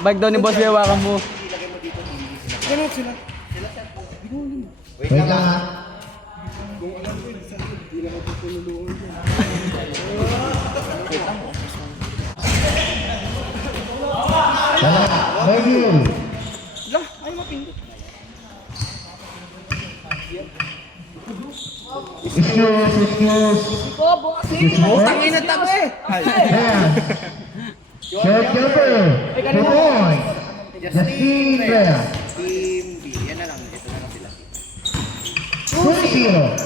Bike daw ni Boss B, hawakan mo. Ganun sila. Wait lang ha. Kung alam ko, hindi na matutulungan ko. Tala, review. Lah, ay mapindot. Excuse. Tangin na tabi! Ayan. Short jumper. 2 points. Justin Rhea. Team B. Yan na lang. Ito na lang sila. 2-0.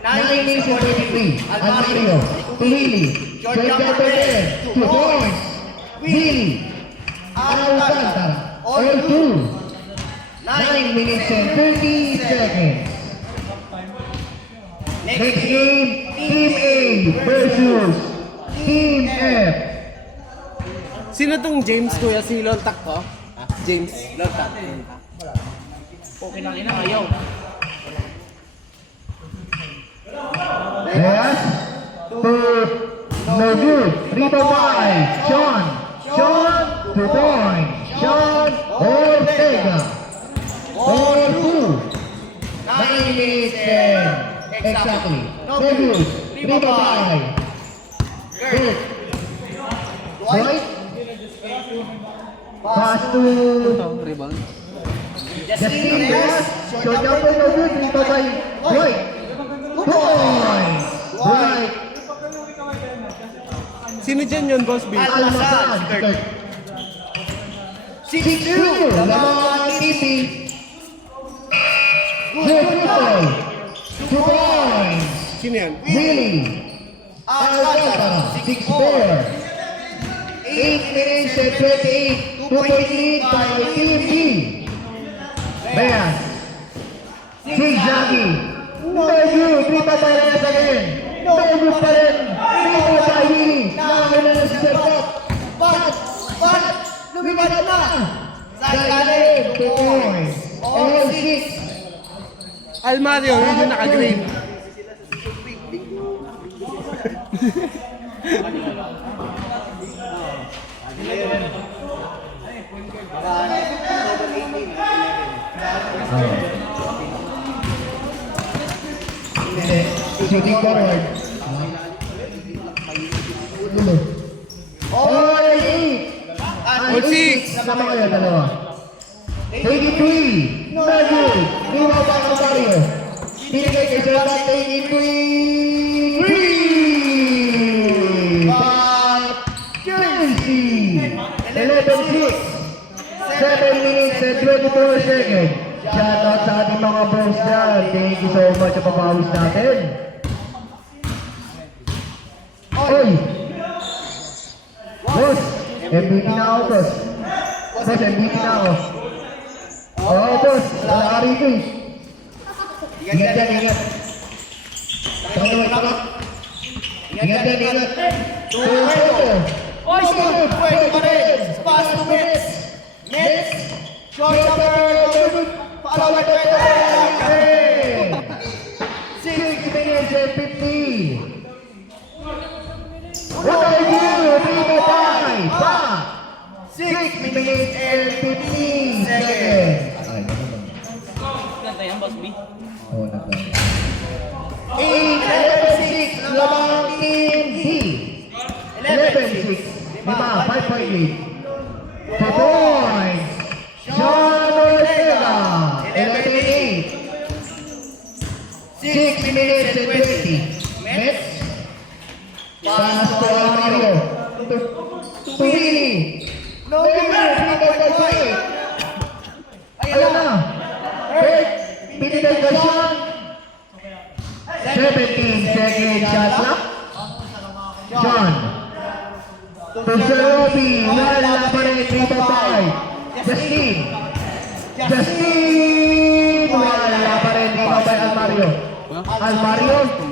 9 minutes and 23. Almario. To Willie. Short jumper again. 2 points. Willie. Alcantara. All 2. 9 minutes and 30 seconds. Next game, Team A versus Team F. Sino tong James, kuya? Si Lontak ko? James. Lontak. Okay lang ina, ayaw. Yes. No good. 3 to 5. Sean. 2 points. Sean Ortega. All 2. 9 minutes and exactly. No good. 3 to 5. Good. Right. Pass to Rebound. Justin Reyes. Short jumper no good. 3 to 5. Right. 2 points. Right. Sino dyan yun, Boss B? Almasan. 6-2. Laban TV. Good play. 2 points. Sino yan? Willie. Alcantara. 6-4. 8 minutes and 28. 2-point lead by Team B. Bayan. Si Jackie. No good. 3 pa tayo na sa game. No good pa rin. 3 pa tayo Willie. Nakakita na si Sergap. But, lumipad na. Zagalit. 2 points. All 6. Almario, yun yung naka-green. Shooting forward. All 8. All 6. Sama kayo, dalawa. 83. No good. Lima pa ang Mario. Binigay kay Sir Tat, 83. 3. By Jersey. 11-6. 7 minutes and 24 seconds. Shout out sa ating mga boss dyan. Thank you so much sa papawis natin. Oy! Boss, MVP na ako, boss. Boss, MVP na ako. Oo, boss. Wala ka rito eh. Ingat dyan, ingat. Ingat dyan, ingat. Oy, pwede pa rin. Pass to Mets. Mets. Short jumper. Follow it. 6 minutes and 50. What are you? 3 to 5. 6 minutes and 15 seconds. Ay, Ganda yan, Boss B. oh, nagkano. 11-6 lamang Team D. 11-6. 5-point lead. 2 points. Sean Ortega. 11-8. 6 minutes and 20. Mets. Pass to Mario. To Willie. No good. 3-5. Ayan na. Binigay ka Sean. 17 seconds shot clock. Sean. To Sir Robbie. Wala pa rin 3 to 5. Justin. Wala pa rin 3 to 5 Almario.